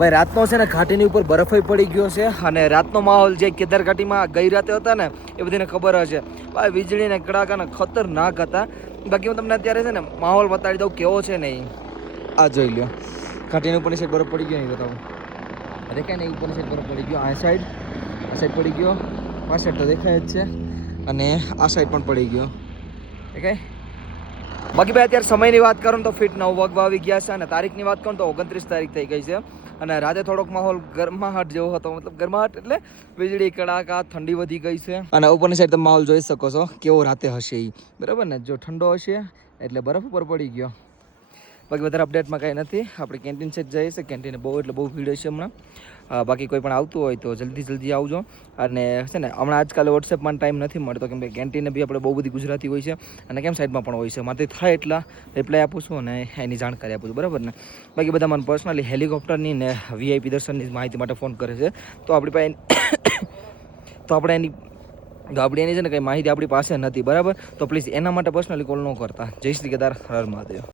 ભાઈ રાતનો છે ને ઘાટીની ઉપર બરફ પડી ગયો છે અને રાતનો માહોલ જે કેદાર ઘાટીમાં ગઈ રાતે હતા ને એ બધીને ખબર હશે ભાઈ વીજળી ને કડાકા ખતરનાક હતા. બાકી હું તમને અત્યારે છે ને માહોલ બતાવી દઉં કેવો છે ને આ જોઈ લ્યો. ઘાટીની ઉપરની સાઈડ બરફ પડી ગયો નહીં બતાવું દેખાય ને ઉપરની સાઈડ બરફ પડી ગયો. આ સાઈડ પડી ગયો પાછળ તો દેખાય જ છે અને આ સાઈડ પણ પડી ગયો દેખાય. બાકી ભાઈ અત્યારે સમયની વાત કરું તો ફિટ 9 વાગવા આવી ગયા છે અને તારીખની વાત કરું તો 29 તારીખ થઈ ગઈ છે અને રાતે થોડોક માહોલ ગરમાહટ જેવો હતો. મતલબ ગરમાહટ એટલે વીજળી કડાકા ઠંડી વધી ગઈ છે અને ઉપરની સાઈડ તમે માહોલ જોઈ શકો છો કેવો રાતે હશે એ બરાબર ને. જો ઠંડો હશે એટલે બરફ ઉપર પડી ગયો. બાકી વધારે અપડેટમાં કાંઈ નથી. આપણે કેન્ટીન સેટ જઈએ છે. કેન્ટીને બહુ ભીડ હશે હમણાં. બાકી કોઈ પણ આવતું હોય તો જલ્દી આવજો. અને છે ને હમણાં આજકાલ વોટ્સએપમાં ટાઈમ નથી મળતો કેમ કે કેન્ટીને બી આપણે બહુ બધી ગુજરાતી હોય છે અને કેમ સાઈડમાં પણ હોય છે. મારાથી થાય એટલા રિપ્લાય આપું છું અને એની જાણકારી આપું છું બરાબર ને. બાકી બધા મને પર્સનલી હેલિકોપ્ટરની ને VIP દર્શનની માહિતી માટે ફોન કરે છે તો આપણી પાસે એની છે ને કંઈ માહિતી આપણી પાસે નથી બરાબર. તો પ્લીઝ એના માટે પર્સનલી કોલ ન કરતા. જય શ્રી કેદાર, હર મહાદેવ.